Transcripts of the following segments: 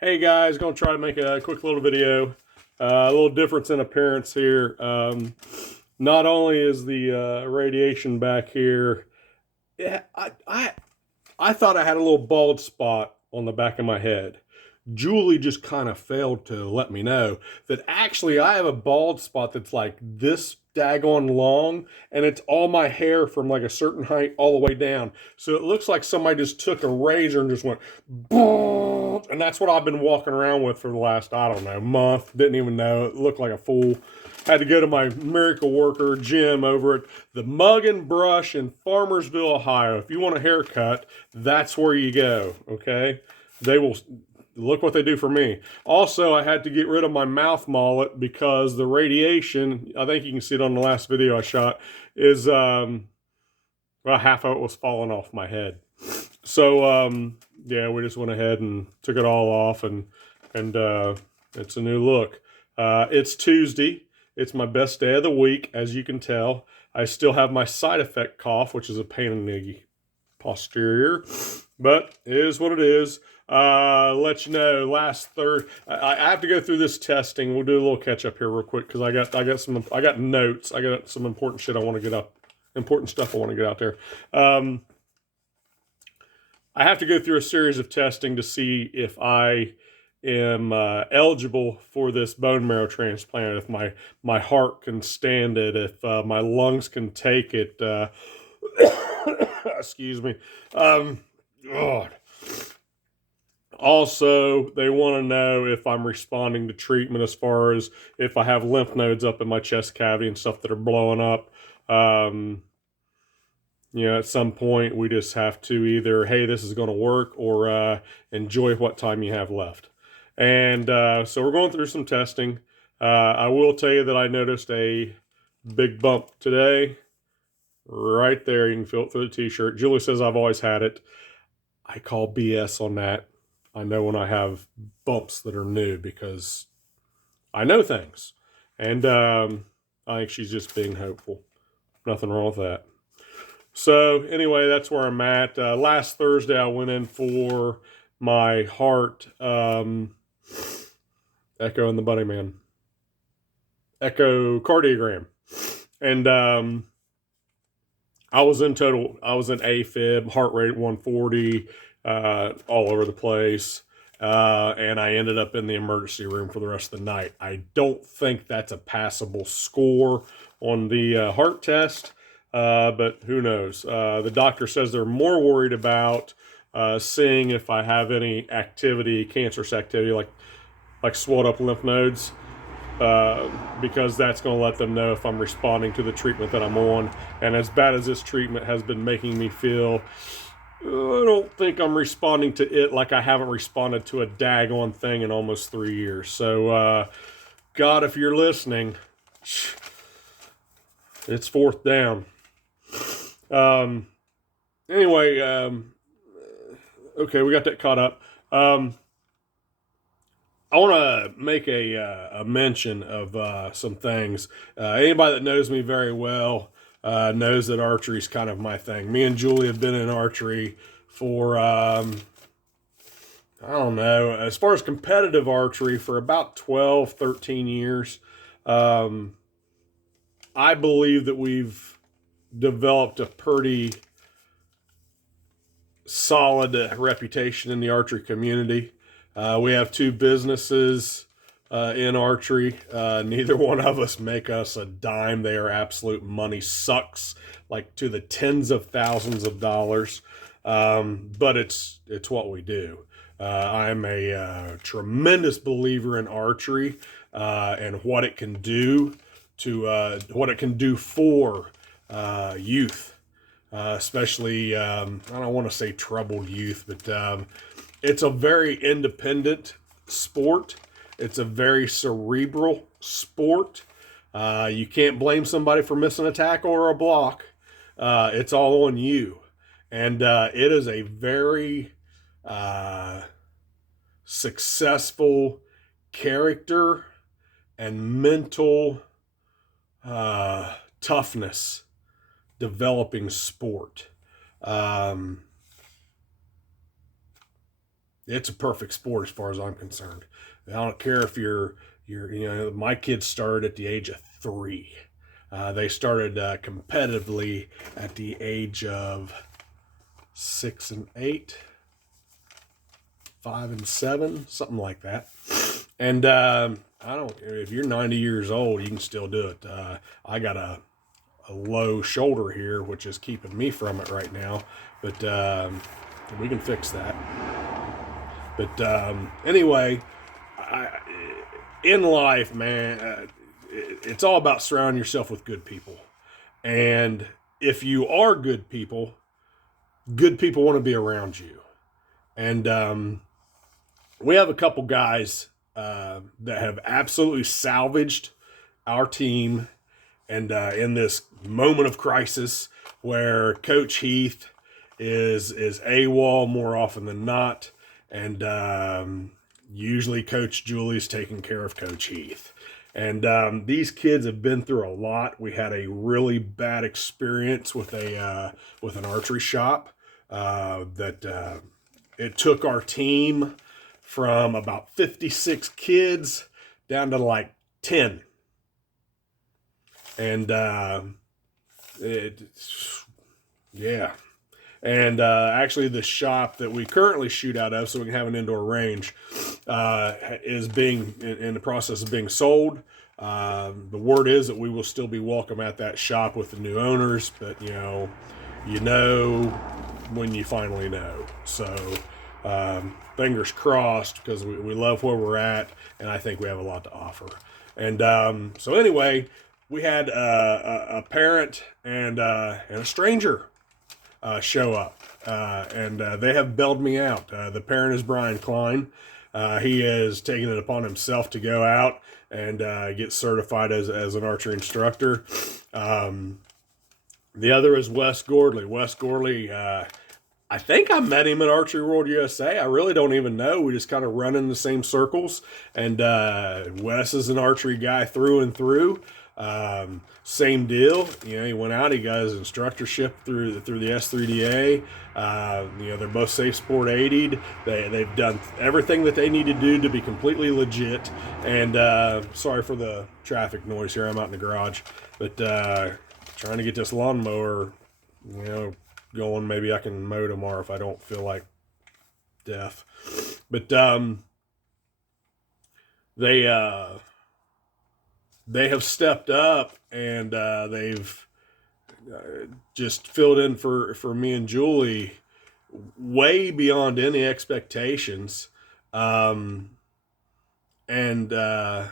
Hey guys, gonna try to make a quick little video. A little difference in appearance here. Not only is the radiation back here, yeah, I thought I had a little bald spot on the back of my head. Julie just kind of failed to let me know that actually I have a bald spot that's like this daggone long, and it's all my hair from like a certain height all the way down. So it looks like somebody just took a razor and just went, boom, and that's what I've been walking around with for the last, I don't know, month. Didn't even know. It looked like a fool. Had to go to my miracle worker gym over at the Mug and Brush in Farmersville, Ohio. If you want a haircut, that's where you go. Okay, they will. Look what they do for me. Also, I had to get rid of my mouth mullet because the radiation, I think you can see it on the last video I shot, is, well, half of it was falling off my head. So, yeah, we just went ahead and took it all off, and it's a new look. It's Tuesday. It's my best day of the week, as you can tell. I still have my side effect cough, which is a pain in the posterior, but it is what it is. Let you know, last third, I have to go through this testing. We'll do a little catch up here real quick because I got notes. I got some important shit I want to get up, important stuff I want to get out there. I have to go through a series of testing to see if I am eligible for this bone marrow transplant, if my heart can stand it, if my lungs can take it. Excuse me. God. Also, they want to know if I'm responding to treatment as far as if I have lymph nodes up in my chest cavity and stuff that are blowing up. At some point, we just have to either, hey, this is going to work, or enjoy what time you have left. And so we're going through some testing. I will tell you that I noticed a big bump today. Right there, you can feel it through the t-shirt. Julie says I've always had it. I call BS on that. I know when I have bumps that are new because I know things. And I think she's just being hopeful. Nothing wrong with that. So anyway, that's where I'm at. Last Thursday, I went in for my heart echo and the bunny man echocardiogram. And I was in AFib, heart rate 140, all over the place. And I ended up in the emergency room for the rest of the night. I don't think that's a passable score on the heart test, but who knows? The doctor says they're more worried about seeing if I have any activity, cancerous activity, like swelled up lymph nodes, because that's going to let them know if I'm responding to the treatment that I'm on. And as bad as this treatment has been making me feel, I don't think I'm responding to it like I haven't responded to a daggone thing in almost 3 years. So, God, if you're listening, it's fourth down. Anyway, okay, we got that caught up. I want to make a mention of some things. Anybody that knows me very well knows that archery is kind of my thing. Me and Julie have been in archery for, I don't know, as far as competitive archery, for about 12, 13 years. I believe that we've developed a pretty solid reputation in the archery community. We have two businesses in archery. Neither one of us make us a dime. They are absolute money sucks, like to the tens of thousands of dollars. But it's what we do. I'm a tremendous believer in archery and what it can do what it can do for youth. Especially, I don't want to say troubled youth, but it's a very independent sport. It's a very cerebral sport. You can't blame somebody for missing a tackle or a block. It's all on you. And it is a very successful character and mental toughness developing sport. it's a perfect sport as far as I'm concerned. I don't care if my kids started at the age of 3. They started competitively at the age of 6 and 8, 5 and 7, something like that. And I don't. If you're 90 years old, you can still do it. I got a low shoulder here, which is keeping me from it right now. But we can fix that. But anyway, in life, man, it's all about surrounding yourself with good people. And if you are good people want to be around you. And we have a couple guys that have absolutely salvaged our team. And in this moment of crisis where Coach Heath is AWOL more often than not, and usually Coach Julie's taking care of Coach Heath. And these kids have been through a lot. We had a really bad experience with an archery shop that it took our team from about 56 kids down to like 10. And actually the shop that we currently shoot out of so we can have an indoor range is being in the process of being sold. The word is that we will still be welcome at that shop with the new owners, but you know when you finally know. So fingers crossed, because we love where we're at, and I think we have a lot to offer. And so anyway, we had a parent and a stranger show up, and they have bailed me out. The parent is Brian Klein. He has taken it upon himself to go out and get certified as an archery instructor. The other is Wes Gordley. Wes Gordley, I think I met him at Archery World USA. I really don't even know. We just kind of run in the same circles. And Wes is an archery guy through and through. Same deal. He went out. He got his instructorship through the S3DA. They're both Safe Sport 80'd. They've done everything that they need to do to be completely legit. And sorry for the traffic noise here. I'm out in the garage, but trying to get this lawnmower, going. Maybe I can mow tomorrow if I don't feel like death. But they have stepped up, and they've just filled in for me and Julie way beyond any expectations. And I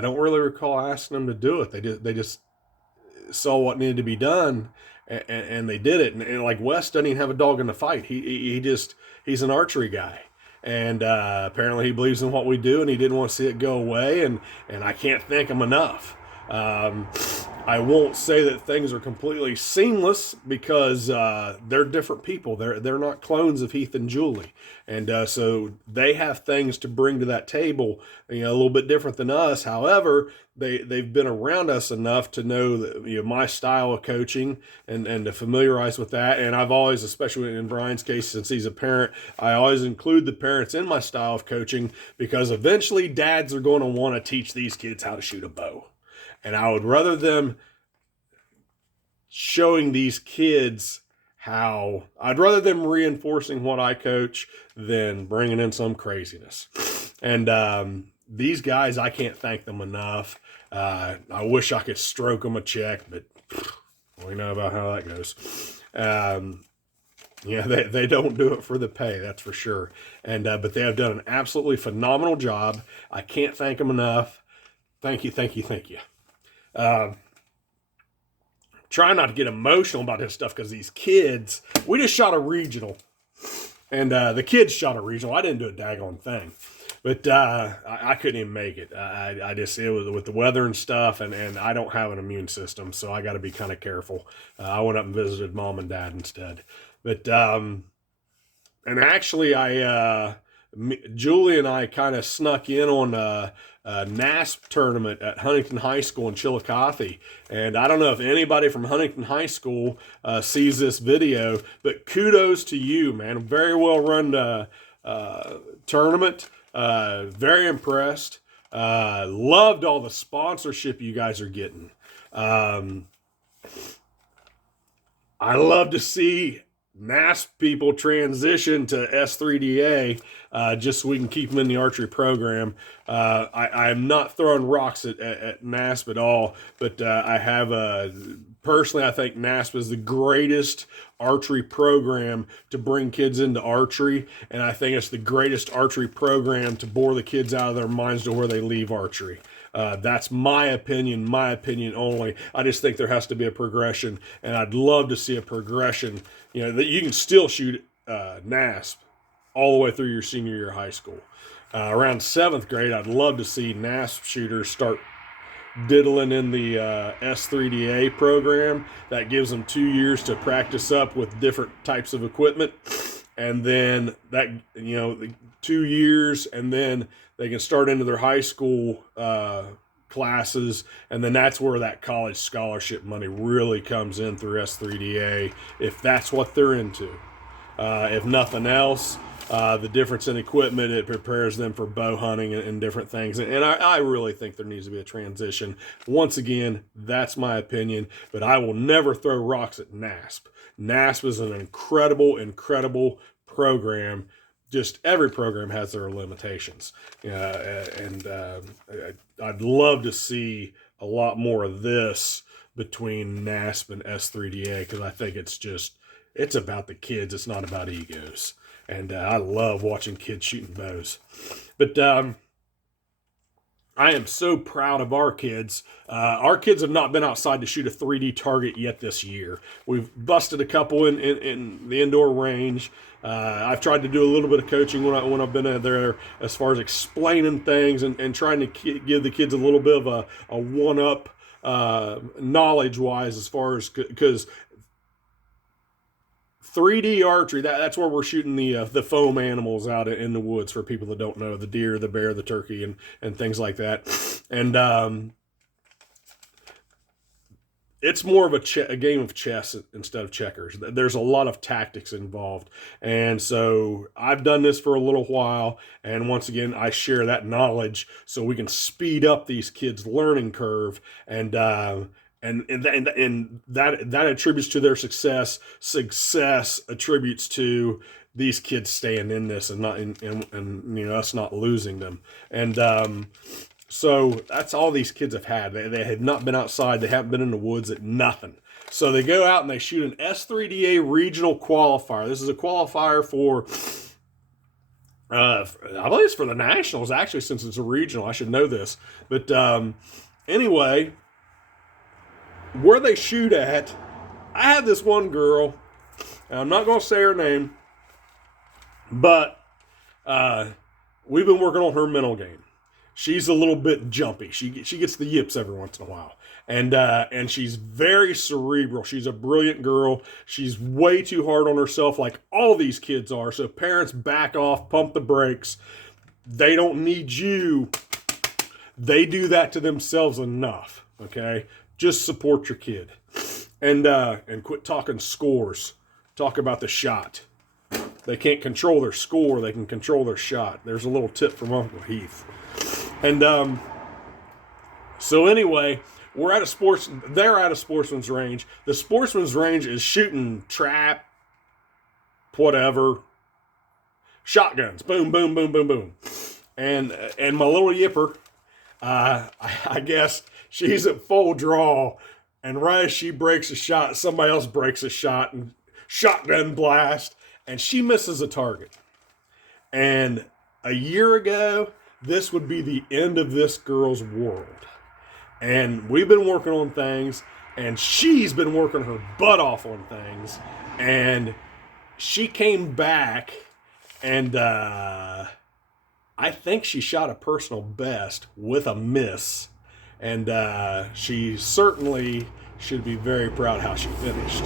don't really recall asking them to do it. They just saw what needed to be done, and they did it. And like Wes doesn't even have a dog in the fight. He's an archery guy. And apparently he believes in what we do, and he didn't want to see it go away, and I can't thank him enough. I won't say that things are completely seamless, because they're different people. They're not clones of Heath and Julie, and so they have things to bring to that table, a little bit different than us. However, they've been around us enough to know that my style of coaching and to familiarize with that. And I've always, especially in Brian's case, since he's a parent, I always include the parents in my style of coaching, because eventually dads are going to want to teach these kids how to shoot a bow. And I would rather them showing these kids I'd rather them reinforcing what I coach than bringing in some craziness. And these guys, I can't thank them enough. I wish I could stroke them a check, but we know about how that goes. They don't do it for the pay, that's for sure. And but they have done an absolutely phenomenal job. I can't thank them enough. Thank you. Try not to get emotional about this stuff, because these kids, we just shot a regional, and the kids shot a regional. I didn't do a daggone thing, but I couldn't even make it. It was with the weather and stuff, and I don't have an immune system, so I got to be kind of careful. I went up and visited mom and dad instead, but and actually Julie and I kind of snuck in on a NASP tournament at Huntington High School in Chillicothe. And I don't know if anybody from Huntington High School sees this video, but kudos to you, man. Very well run tournament. Very impressed. Loved all the sponsorship you guys are getting. I love to see NASP people transition to S3DA just so we can keep them in the archery program. I am not throwing rocks at NASP at all, but I have personally, I think NASP is the greatest archery program to bring kids into archery, and I think it's the greatest archery program to bore the kids out of their minds to where they leave archery. That's my opinion only. I just think there has to be a progression, and I'd love to see a progression, that you can still shoot NASP all the way through your senior year of high school. Around 7th grade, I'd love to see NASP shooters start diddling in the S3DA program. That gives them 2 years to practice up with different types of equipment, and then that, 2 years, and then they can start into their high school classes, and then that's where that college scholarship money really comes in through S3DA, if that's what they're into. If nothing else, the difference in equipment, it prepares them for bow hunting and different things. And I really think there needs to be a transition. Once again, that's my opinion, but I will never throw rocks at NASP. NASP is an incredible program. Just every program has their limitations. And I'd love to see a lot more of this between NASP and S3DA, because I think it's about the kids. It's not about egos. And I love watching kids shooting bows. But I am so proud of our kids. Our kids have not been outside to shoot a 3D target yet this year. We've busted a couple in the indoor range. I've tried to do a little bit of coaching when I've been there, as far as explaining things and trying to give the kids a little bit of a one-up knowledge-wise, as far as, because 3D archery, that's where we're shooting the foam animals out in the woods, for people that don't know, the deer, the bear, the turkey, and things like that. And it's more of a game of chess instead of checkers. There's a lot of tactics involved. And so I've done this for a little while, and once again, I share that knowledge so we can speed up these kids' learning curve, and that attributes to their success. Success attributes to these kids staying in this and not us not losing them. And so that's all these kids have had. They have not been outside. They haven't been in the woods at nothing. So they go out and they shoot an S3DA regional qualifier. This is a qualifier for, I believe it's for the nationals, actually, since it's a regional. I should know this. But anyway, where they shoot at, I have this one girl, and I'm not going to say her name, but we've been working on her mental game. She's a little bit jumpy. She gets the yips every once in a while. And she's very cerebral. She's a brilliant girl. She's way too hard on herself, like all these kids are. So parents, back off, pump the brakes. They don't need you. They do that to themselves enough, okay? Just support your kid. And quit talking scores. Talk about the shot. They can't control their score. They can control their shot. There's a little tip from Uncle Heath. And so anyway, they're at a sportsman's range. The sportsman's range is shooting trap, whatever, shotguns, boom, boom, boom, boom, boom. And my little yipper, I guess she's at full draw, and right as she breaks a shot, somebody else breaks a shot, and shotgun blast, and she misses a target. And a year ago, this would be the end of this girl's world. And we've been working on things, and she's been working her butt off on things. And she came back, and I think she shot a personal best with a miss. And she certainly should be very proud how she finished.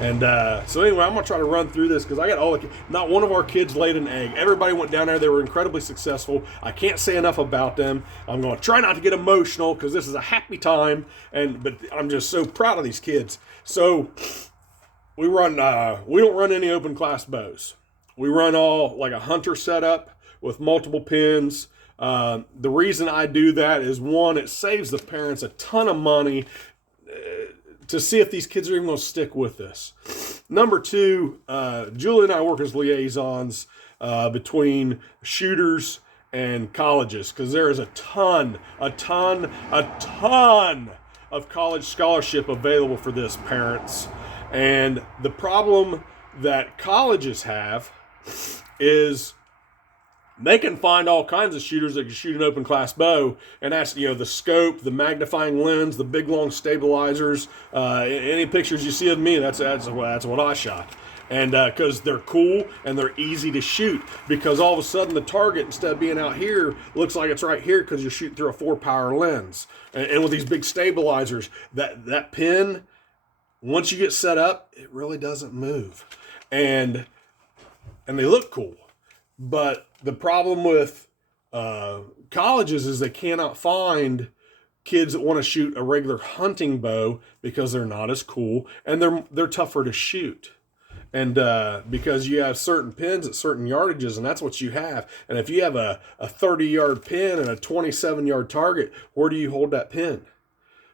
And so anyway, I'm going to try to run through this, because I got all the kids. Not one of our kids laid an egg. Everybody went down there. They were incredibly successful. I can't say enough about them. I'm going to try not to get emotional, because this is a happy time, but I'm just so proud of these kids. So we don't run any open class bows. We run all like a hunter setup with multiple pins. The reason I do that is, one, it saves the parents a ton of money to see if these kids are even going to stick with this. Number two, Julie and I work as liaisons between shooters and colleges, because there is a ton of college scholarship available for this, parents. And the problem that colleges have is they can find all kinds of shooters that can shoot an open class bow, and that's, the scope, the magnifying lens, the big long stabilizers. Any pictures you see of me, that's what I shot. And because they're cool and they're easy to shoot, because all of a sudden the target, instead of being out here, looks like it's right here because you're shooting through a 4-power lens. And with these big stabilizers, that pin, once you get set up, it really doesn't move. And they look cool. But the problem with colleges is they cannot find kids that want to shoot a regular hunting bow because they're not as cool, and they're tougher to shoot. And because you have certain pins at certain yardages, and that's what you have. And if you have a 30-yard pin and a 27-yard target, where do you hold that pin?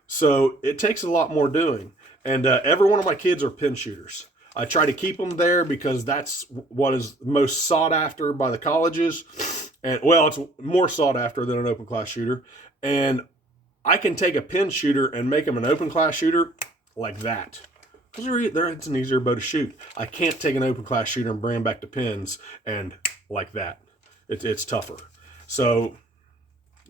So it takes a lot more doing. And every one of my kids are pin shooters. I try to keep them there because that's what is most sought after by the colleges. And, well, it's more sought after than an open class shooter. And I can take a pin shooter and make them an open class shooter like that. It's an easier bow to shoot. I can't take an open class shooter and bring them back to pins and like that. It's tougher. So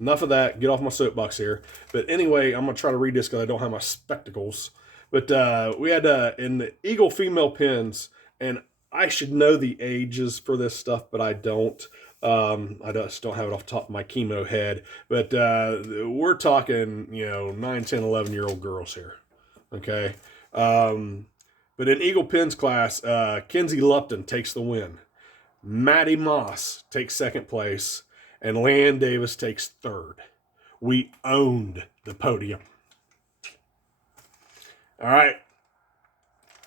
enough of that. Get off my soapbox here. But anyway, I'm going to try to read this because I don't have my spectacles. But we had in the Eagle female pins, and I should know the ages for this stuff, but I don't. I just don't have it off the top of my chemo head. But we're talking, 9, 10, 11-year-old girls here. Okay. But in Eagle Pins class, Kenzie Lupton takes the win. Maddie Moss takes second place, and Leanne Davis takes third. We owned the podium. All right.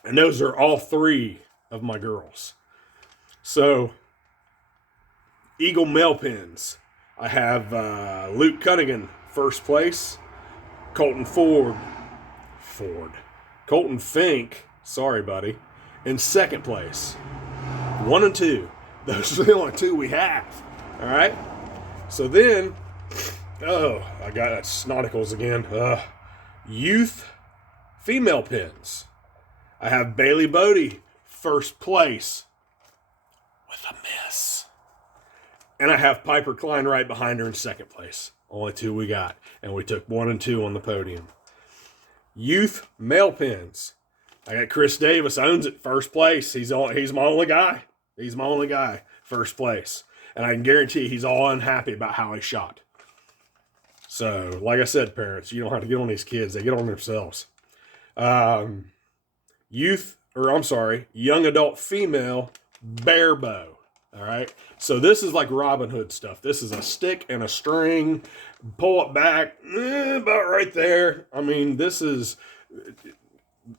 And those are all three of my girls. So, Eagle male pins. I have Luke Cunningham, first place. Colton Colton Fink, sorry, buddy, in second place. 1 and 2. Those are the only two we have. All right? So then, I got snoticles again. Youth female pins. I have Bailey Bodie, first place, with a miss. And I have Piper Klein right behind her in second place. Only two we got. And we took 1 and 2 on the podium. Youth male pins. I got Chris Davis, owns it, first place. He's my only guy. He's my only guy, first place. And I can guarantee he's all unhappy about how he shot. So, like I said, parents, you don't have to get on these kids. They get on themselves. Young adult female bear bow. All right. So this is like Robin Hood stuff. This is a stick and a string. Pull it back, about right there. I mean, this is,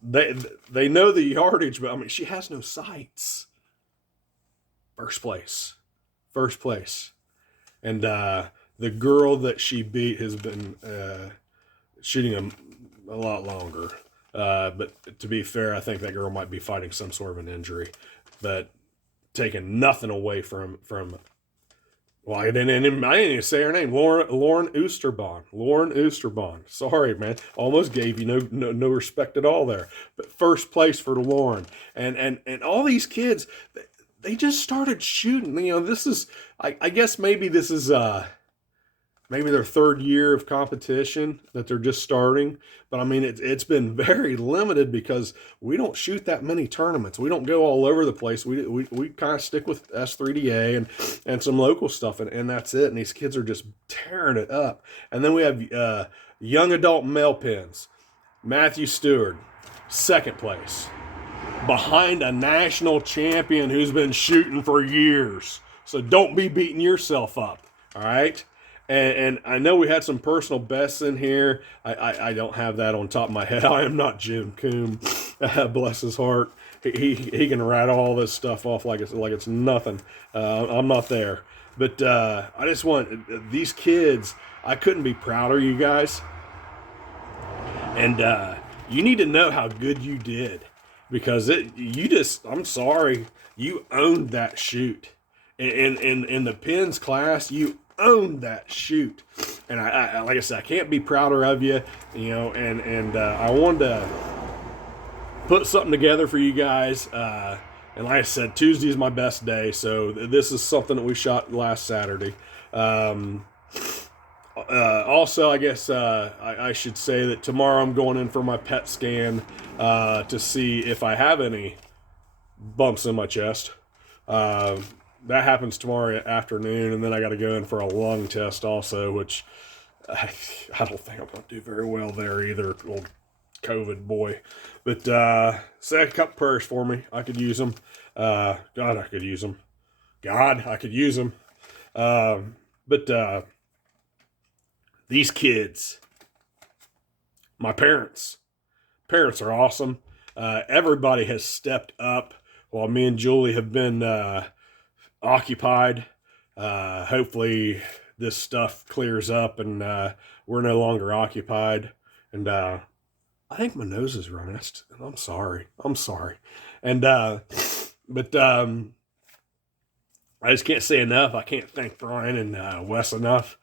they know the yardage, but I mean, she has no sights. First place. And the girl that she beat has been shooting a lot longer. But to be fair, I think that girl might be fighting some sort of an injury. But taking nothing away from well, I didn't even say her name. Lauren Oosterbaan. Sorry, man. Almost gave you no respect at all there. But first place for Lauren. And all these kids, they just started shooting. This is, I guess maybe this is maybe their third year of competition that they're just starting. But I mean, it's been very limited because we don't shoot that many tournaments. We don't go all over the place. We kind of stick with S3DA and some local stuff, and that's it. And these kids are just tearing it up. And then we have young adult male pins. Matthew Stewart, second place, behind a national champion who's been shooting for years. So don't be beating yourself up, all right? And I know we had some personal bests in here. I don't have that on top of my head. I am not Jim Coombe, bless his heart. he can rattle all this stuff off like it's nothing. I'm not there, but I just want these kids. I couldn't be prouder, you guys. And you need to know how good you did, because I'm sorry, you owned that shoot. In the pins class, you owned that shoot. And I like I said, I can't be prouder of you, and I wanted to put something together for you guys. And like I said, Tuesday is my best day, so this is something that we shot last Saturday. Also, I guess I should say that tomorrow I'm going in for my PET scan to see if I have any bumps in my chest. That happens tomorrow afternoon, and then I got to go in for a lung test also, which I don't think I'm going to do very well there either, old COVID boy. But say a couple prayers for me. I could use them. God, I could use them. God, I could use them. But these kids, my parents are awesome. Everybody has stepped up while me and Julie have been occupied. Hopefully this stuff clears up and we're no longer occupied. And I think my nose is running. I'm sorry. And but I just can't say enough. I can't thank Brian and Wes enough.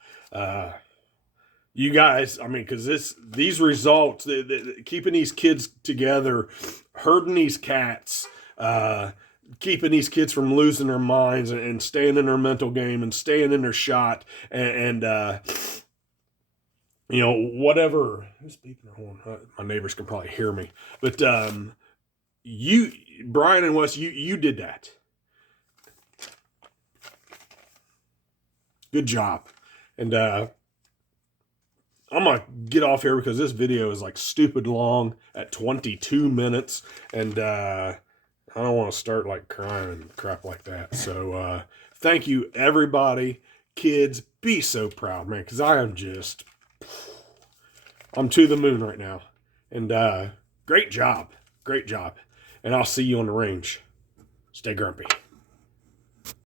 You guys, I mean, because these results, keeping these kids together, herding these cats, keeping these kids from losing their minds and staying in their mental game and staying in their shot, and whatever. Who's beeping their horn? My neighbors can probably hear me, but Brian and Wes, you did that. Good job, and I'm going to get off here because this video is like stupid long at 22 minutes. And I don't want to start like crying and crap like that. So thank you, everybody. Kids, be so proud, man, because I'm to the moon right now. And great job. And I'll see you on the range. Stay grumpy.